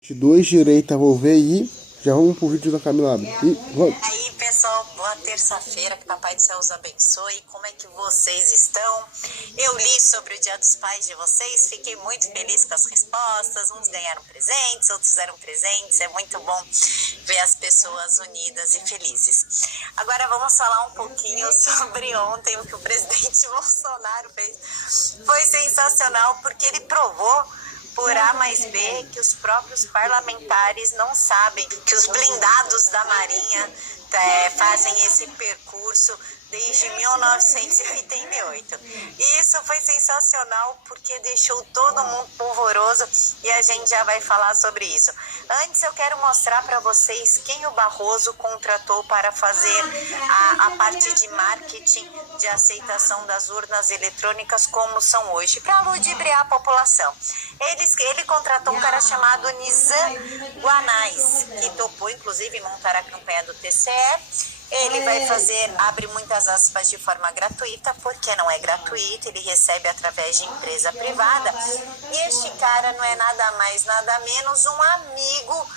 Dois direita, vou ver e já vamos pro vídeo da Camila Abel. E vamos. Aí, pessoal, boa terça-feira, que Papai do Céu os abençoe. Como é que vocês estão? Eu li sobre o Dia dos Pais de vocês, fiquei muito feliz com as respostas. Uns ganharam presentes, outros deram presentes. É muito bom ver as pessoas unidas e felizes. Agora vamos falar um pouquinho sobre ontem, o que o presidente Bolsonaro fez. Foi sensacional, porque ele provou por A mais B que os próprios parlamentares não sabem que os blindados da Marinha fazem esse percurso desde 1988. E isso foi sensacional porque deixou todo mundo polvoroso e a gente já vai falar sobre isso. Antes eu quero mostrar para vocês quem o Barroso contratou para fazer a parte de marketing de aceitação das urnas eletrônicas como são hoje, para ludibriar a população. Ele contratou um cara chamado Nizam Guanais, que topou inclusive montar a campanha do TCE. Ele vai fazer, abre muitas aspas, de forma gratuita, porque não é gratuito, ele recebe através de empresa privada. E este cara não é nada mais, nada menos um amigo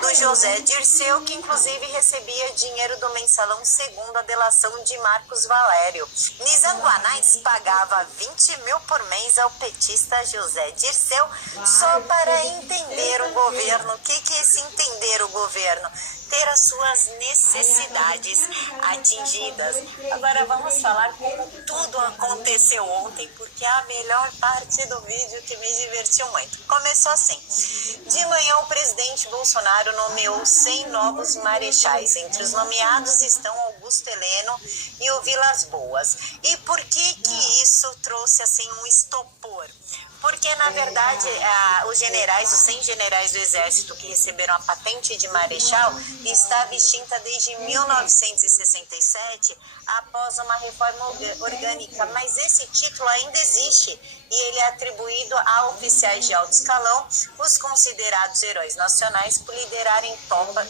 do José Dirceu, que inclusive recebia dinheiro do mensalão segundo a delação de Marcos Valério. Nizam Guanais pagava 20 mil por mês ao petista José Dirceu só para entender o governo. O que é esse entender o governo? Ter as suas necessidades atingidas. Agora vamos falar como tudo aconteceu ontem, porque é a melhor parte do vídeo que me divertiu muito. Começou assim. De manhã o presidente Bolsonaro nomeou 100 novos marechais. Entre os nomeados estão Augusto Heleno e o Vilas Boas. E por que isso trouxe assim um estopor? Porque, na verdade, os 100 generais do Exército que receberam a patente de marechal estava extinta desde 1967, após uma reforma orgânica. Mas esse título ainda existe e ele é atribuído a oficiais de alto escalão, os considerados heróis nacionais por liderarem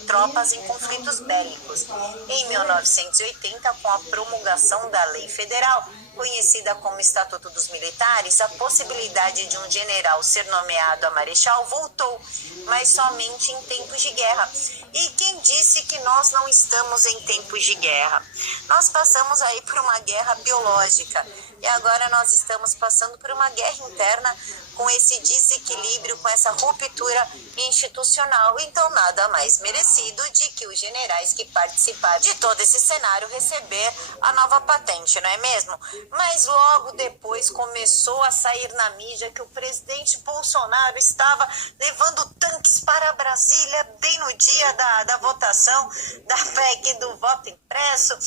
tropas em conflitos bélicos. Em 1980, com a promulgação da Lei Federal, conhecida como Estatuto dos Militares, a possibilidade de um general ser nomeado a marechal voltou, mas somente em tempos de guerra. E quem disse que nós não estamos em tempos de guerra? Nós passamos aí por uma guerra biológica e agora nós estamos passando por uma guerra interna com esse desequilíbrio, com essa ruptura institucional. Então, nada mais merecido de que os generais que participaram de todo esse cenário receber a nova patente, não é mesmo? Mas logo depois começou a sair na mídia que o presidente Bolsonaro estava levando tanques para Brasília bem no dia da votação da PEC do voto impresso,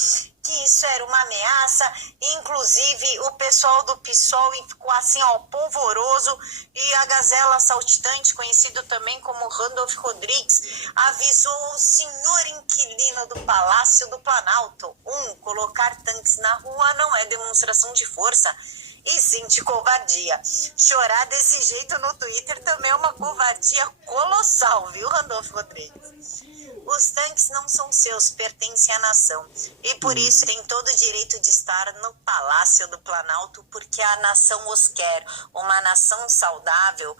que isso era uma ameaça. Inclusive o pessoal do PSOL ficou assim, polvoroso, e a Gazela Saltitante, conhecido também como Randolph Rodrigues, avisou o senhor inquilino do Palácio do Planalto: colocar tanques na rua não é demonstração de força, e sim de covardia. Chorar desse jeito no Twitter também é uma covardia colossal, viu, Randolph Rodrigues? Os tanques não são seus, pertencem à nação. E por isso tem todo o direito de estar no Palácio do Planalto, porque a nação os quer. Uma nação saudável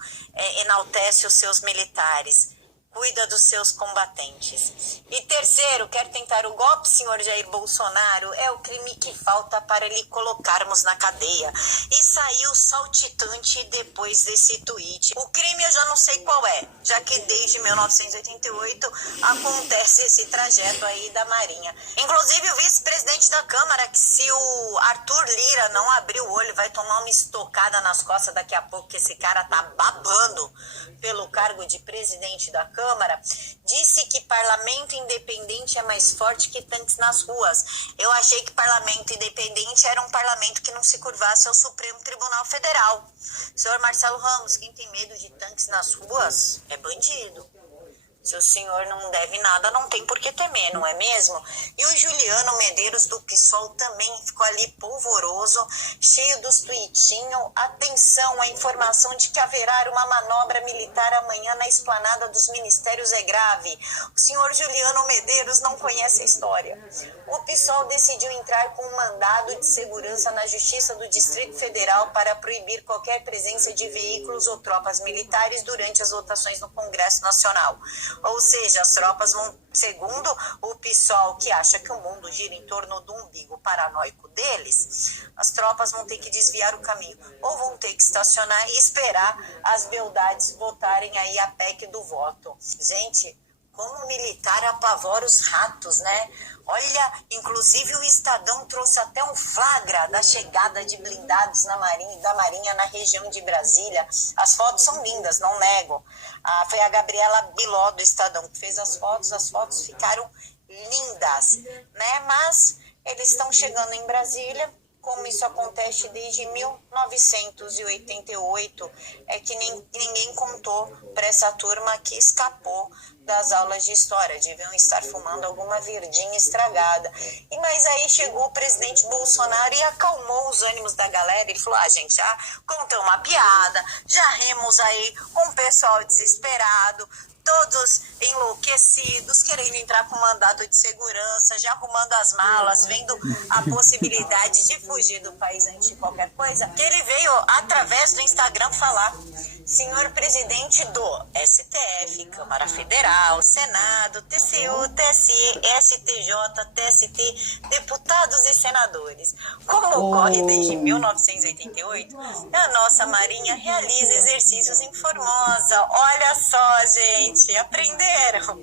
enaltece os seus militares, cuida dos seus combatentes. E terceiro, quer tentar o golpe, senhor Jair Bolsonaro? É o crime que falta para lhe colocarmos na cadeia. E saiu saltitante depois desse tweet. O crime eu já não sei qual é, já que desde 1988 acontece esse trajeto aí da Marinha. Inclusive o vice-presidente da Câmara, que se o Arthur Lira não abrir o olho, vai tomar uma estocada nas costas daqui a pouco, que esse cara tá babando pelo cargo de presidente da Câmara, disse que parlamento independente é mais forte que tanques nas ruas. Eu achei que parlamento independente era um parlamento que não se curvasse ao Supremo Tribunal Federal. Senhor Marcelo Ramos, quem tem medo de tanques nas ruas é bandido. Se o senhor não deve nada, não tem por que temer, não é mesmo? E o Juliano Medeiros do PSOL também ficou ali polvoroso, cheio dos tuitinhos. Atenção, a informação de que haverá uma manobra militar amanhã na esplanada dos ministérios é grave. O senhor Juliano Medeiros não conhece a história. O PSOL decidiu entrar com um mandado de segurança na Justiça do Distrito Federal para proibir qualquer presença de veículos ou tropas militares durante as votações no Congresso Nacional. Ou seja, as tropas vão, segundo o PSOL, que acha que o mundo gira em torno do umbigo paranoico deles, as tropas vão ter que desviar o caminho, ou vão ter que estacionar e esperar as beldades votarem aí a PEC do voto. Gente, como o militar apavora os ratos, né? Olha, inclusive o Estadão trouxe até um flagra da chegada de blindados da Marinha na região de Brasília. As fotos são lindas, não nego. Foi a Gabriela Biló do Estadão que fez as fotos ficaram lindas, né? Mas eles estão chegando em Brasília, como isso acontece desde 1988, é que ninguém contou para essa turma que escapou das aulas de história, deviam estar fumando alguma verdinha estragada. Mas aí chegou o presidente Bolsonaro e acalmou os ânimos da galera. Ele falou, gente, já contou uma piada, já rimos aí com o pessoal desesperado, todos enlouquecidos, querendo entrar com mandado de segurança, já arrumando as malas, vendo a possibilidade de fugir do país antes de qualquer coisa, que ele veio, através do Instagram, falar: senhor presidente do STF, Câmara Federal, Senado, TCU, TSE, STJ, TST, deputados e senadores. Como ocorre desde 1988, a nossa Marinha realiza exercícios em Formosa. Olha só, gente, aprenderam?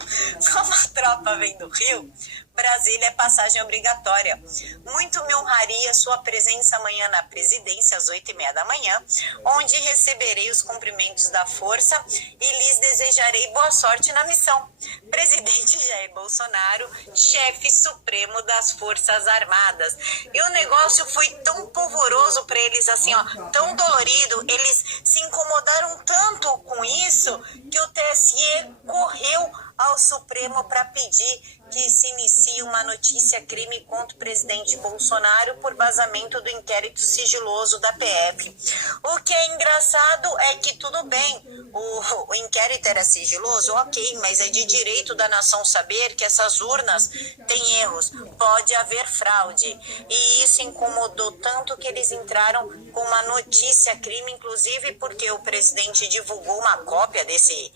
Como a tropa vem do Rio, Brasília é passagem obrigatória. Muito me honraria sua presença amanhã na presidência, às 8h30 da manhã, onde receberei os cumprimentos da força e lhes desejarei boa sorte na missão. Presidente Jair Bolsonaro, chefe supremo das Forças Armadas. E o negócio foi tão polvoroso para eles, assim, tão dolorido, eles se incomodaram tanto com isso que o TSE correu ao Supremo para pedir que se inicie uma notícia-crime contra o presidente Bolsonaro por vazamento do inquérito sigiloso da PF. O que é engraçado é que tudo bem, o inquérito era sigiloso, ok, mas é de direito da nação saber que essas urnas têm erros, pode haver fraude. E isso incomodou tanto que eles entraram com uma notícia-crime, inclusive porque o presidente divulgou uma cópia desse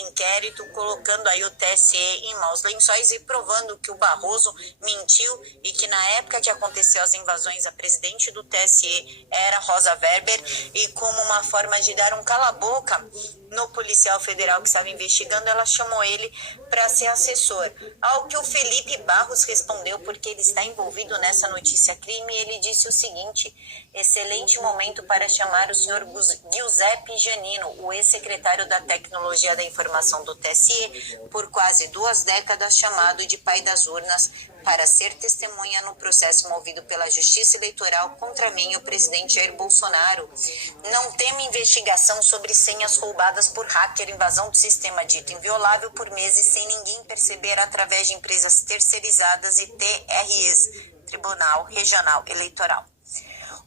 inquérito, colocando aí o TSE em maus lençóis e provando que o Barroso mentiu e que na época que aconteceu as invasões, a presidente do TSE era Rosa Weber, e como uma forma de dar um cala-boca no policial federal que estava investigando, ela chamou ele para ser assessor. Ao que o Felipe Barros respondeu, porque ele está envolvido nessa notícia-crime, ele disse o seguinte: excelente momento para chamar o senhor Giuseppe Giannino, o ex-secretário da Tecnologia da Informação do TSE, por quase 2 décadas chamado de pai das urnas, para ser testemunha no processo movido pela Justiça Eleitoral contra mim e o presidente Jair Bolsonaro. Não temo investigação sobre senhas roubadas por hacker, invasão do sistema dito inviolável por meses sem ninguém perceber através de empresas terceirizadas e TREs, Tribunal Regional Eleitoral.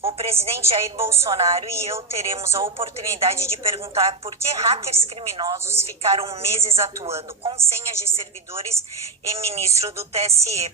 O presidente Jair Bolsonaro e eu teremos a oportunidade de perguntar por que hackers criminosos ficaram meses atuando com senhas de servidores e ministro do TSE.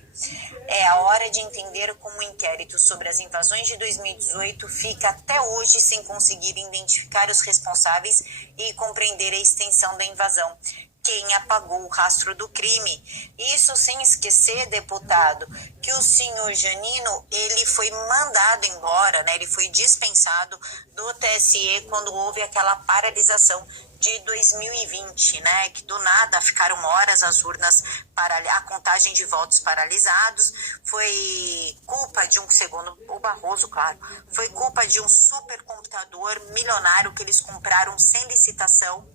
É a hora de entender como o inquérito sobre as invasões de 2018 fica até hoje sem conseguir identificar os responsáveis e compreender a extensão da invasão. Quem apagou o rastro do crime. Isso sem esquecer, deputado, que o senhor Giannino, ele foi mandado embora, né? Ele foi dispensado do TSE quando houve aquela paralisação de 2020, né? Que do nada ficaram horas as urnas, a contagem de votos paralisados. Foi culpa de segundo o Barroso, claro, foi culpa de um supercomputador milionário que eles compraram sem licitação.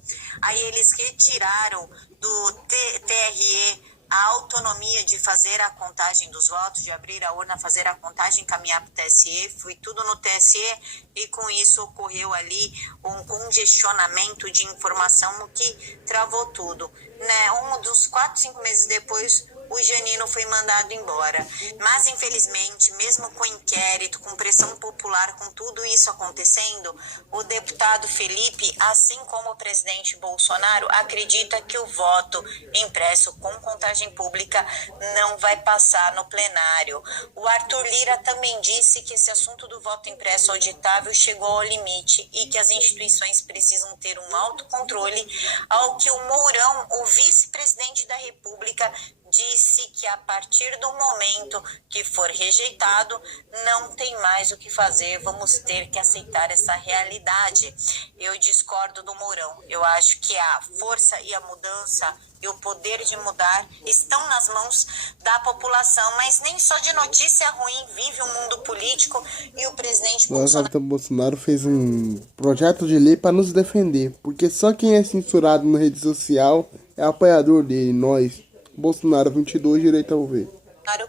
Aí eles retiraram do TRE a autonomia de fazer a contagem dos votos, de abrir a urna, fazer a contagem, encaminhar para o TSE, foi tudo no TSE e com isso ocorreu ali um congestionamento de informação que travou tudo, né? Um dos 4, 5 meses depois, o Janino foi mandado embora. Mas, infelizmente, mesmo com inquérito, com pressão popular, com tudo isso acontecendo, o deputado Felipe, assim como o presidente Bolsonaro, acredita que o voto impresso com contagem pública não vai passar no plenário. O Arthur Lira também disse que esse assunto do voto impresso auditável chegou ao limite e que as instituições precisam ter um autocontrole, ao que o Mourão, o vice-presidente da República, disse que a partir do momento que for rejeitado, não tem mais o que fazer, vamos ter que aceitar essa realidade. Eu discordo do Mourão, eu acho que a força e a mudança e o poder de mudar estão nas mãos da população, mas nem só de notícia ruim vive o mundo político e o presidente Bolsonaro fez um projeto de lei para nos defender, porque só quem é censurado na rede social é apoiador dele, nós. Bolsonaro 22, direita ao ver.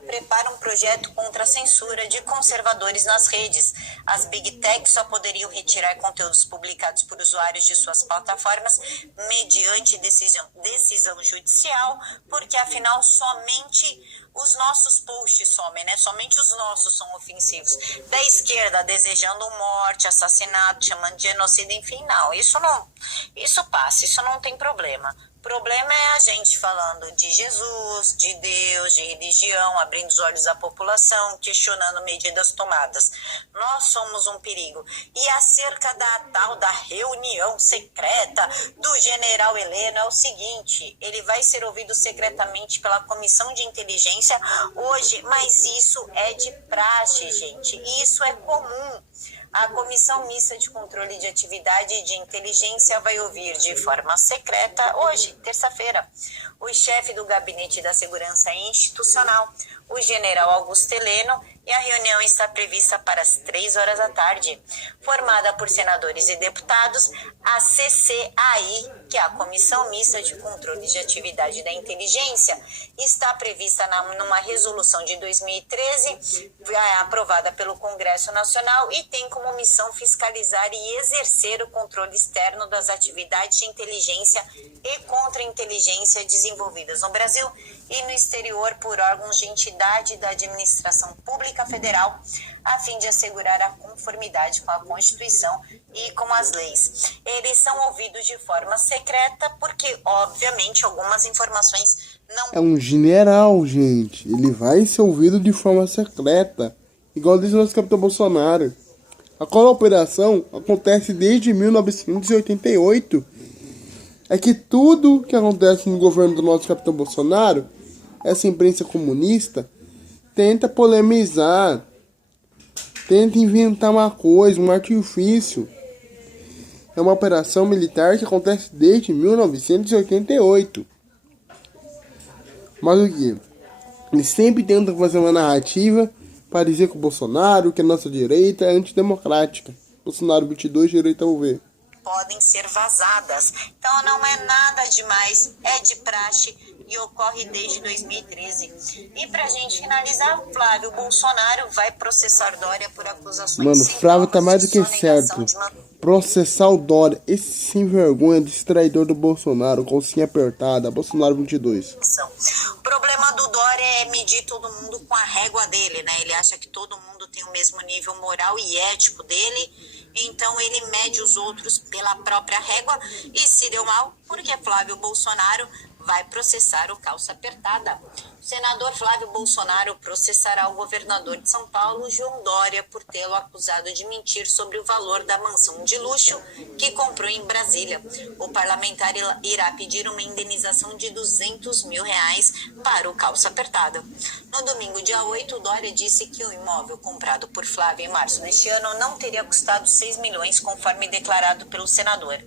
Prepara um projeto contra a censura de conservadores nas redes. As Big Tech só poderiam retirar conteúdos publicados por usuários de suas plataformas mediante decisão judicial, porque afinal somente os nossos posts somem, né? Somente os nossos são ofensivos. Da esquerda desejando morte, assassinato, chamando de genocídio, enfim, não. Isso passa, isso não tem problema. O problema é a gente falando de Jesus, de Deus, de religião, abrindo os olhos da população, questionando medidas tomadas. Nós somos um perigo. E acerca da tal da reunião secreta do general Heleno é o seguinte, ele vai ser ouvido secretamente pela Comissão de Inteligência hoje, mas isso é de praxe, gente. Isso é comum. A Comissão Mista de Controle de Atividade de Inteligência vai ouvir de forma secreta, hoje, terça-feira, o chefe do Gabinete da Segurança Institucional, o general Augusto Heleno, e a reunião está prevista para as 3 horas da tarde. Formada por senadores e deputados, a CCAI, que é a Comissão Mista de Controle de Atividade da Inteligência, está prevista numa resolução de 2013, aprovada pelo Congresso Nacional, e tem como missão fiscalizar e exercer o controle externo das atividades de inteligência e contra-inteligência desenvolvidas no Brasil e no exterior por órgãos de entidade da administração pública federal, a fim de assegurar a conformidade com a Constituição e com as leis. Eles são ouvidos de forma secreta porque, obviamente, algumas informações não... É um general, gente. Ele vai ser ouvido de forma secreta, igual diz o nosso capitão Bolsonaro. A cooperação acontece desde 1988. É que tudo que acontece no governo do nosso capitão Bolsonaro, essa imprensa comunista, tenta polemizar, tenta inventar uma coisa, um artifício. É uma operação militar que acontece desde 1988. Mas o que? Eles sempre tentam fazer uma narrativa para dizer que o Bolsonaro, que a nossa direita é antidemocrática. Bolsonaro 22, direita ao ver. Podem ser vazadas. Então não é nada demais, é de praxe e ocorre desde 2013. E pra gente finalizar, Flávio Bolsonaro vai processar Dória por acusações... Mano, Flávio tá mais do que certo. Processar o Dória, esse sem vergonha, distraidor do Bolsonaro, calcinha apertada, Bolsonaro 22. O problema do Dória é medir todo mundo com a régua dele, né? Ele acha que todo mundo tem o mesmo nível moral e ético dele, então ele mede os outros pela própria régua e se deu mal porque Flávio Bolsonaro vai processar o calça apertada. O senador Flávio Bolsonaro processará o governador de São Paulo, João Dória, por tê-lo acusado de mentir sobre o valor da mansão de luxo que comprou em Brasília. O parlamentar irá pedir uma indenização de R$200 mil para o calça apertada. No domingo, dia 8, Dória disse que o imóvel comprado por Flávio em março deste ano não teria custado 6 milhões, conforme declarado pelo senador,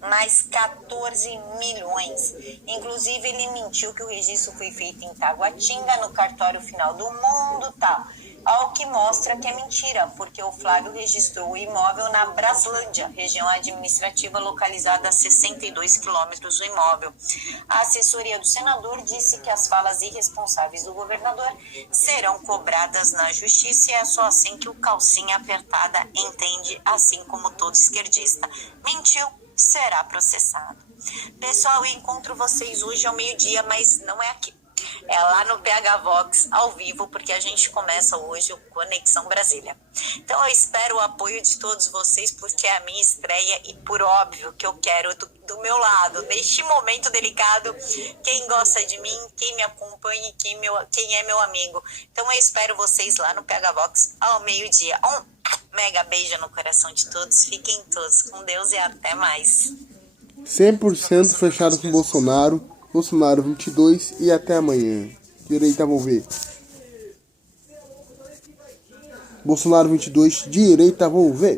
mas 14 milhões. Inclusive, ele mentiu que o registro foi feito em Taguatinga, no cartório final do mundo, tal. ao que mostra que é mentira, porque o Flávio registrou o imóvel na Braslândia, região administrativa localizada a 62 quilômetros do imóvel. A assessoria do senador disse que as falas irresponsáveis do governador serão cobradas na justiça e é só assim que o calcinha apertada entende, assim como todo esquerdista. Mentiu, será processado. Pessoal, eu encontro vocês hoje ao meio-dia, mas não é aqui. É lá no PH Vox, ao vivo, porque a gente começa hoje o Conexão Brasília. Então eu espero o apoio de todos vocês, porque é a minha estreia e por óbvio que eu quero do meu lado, neste momento delicado, quem gosta de mim, quem me acompanha e quem é meu amigo. Então eu espero vocês lá no PH Vox ao meio-dia. Um mega beijo no coração de todos, fiquem todos com Deus e até mais. 100% fechado com Bolsonaro. Bolsonaro 22 e até amanhã. Direita, vou ver. Bolsonaro 22, direita, vou ver.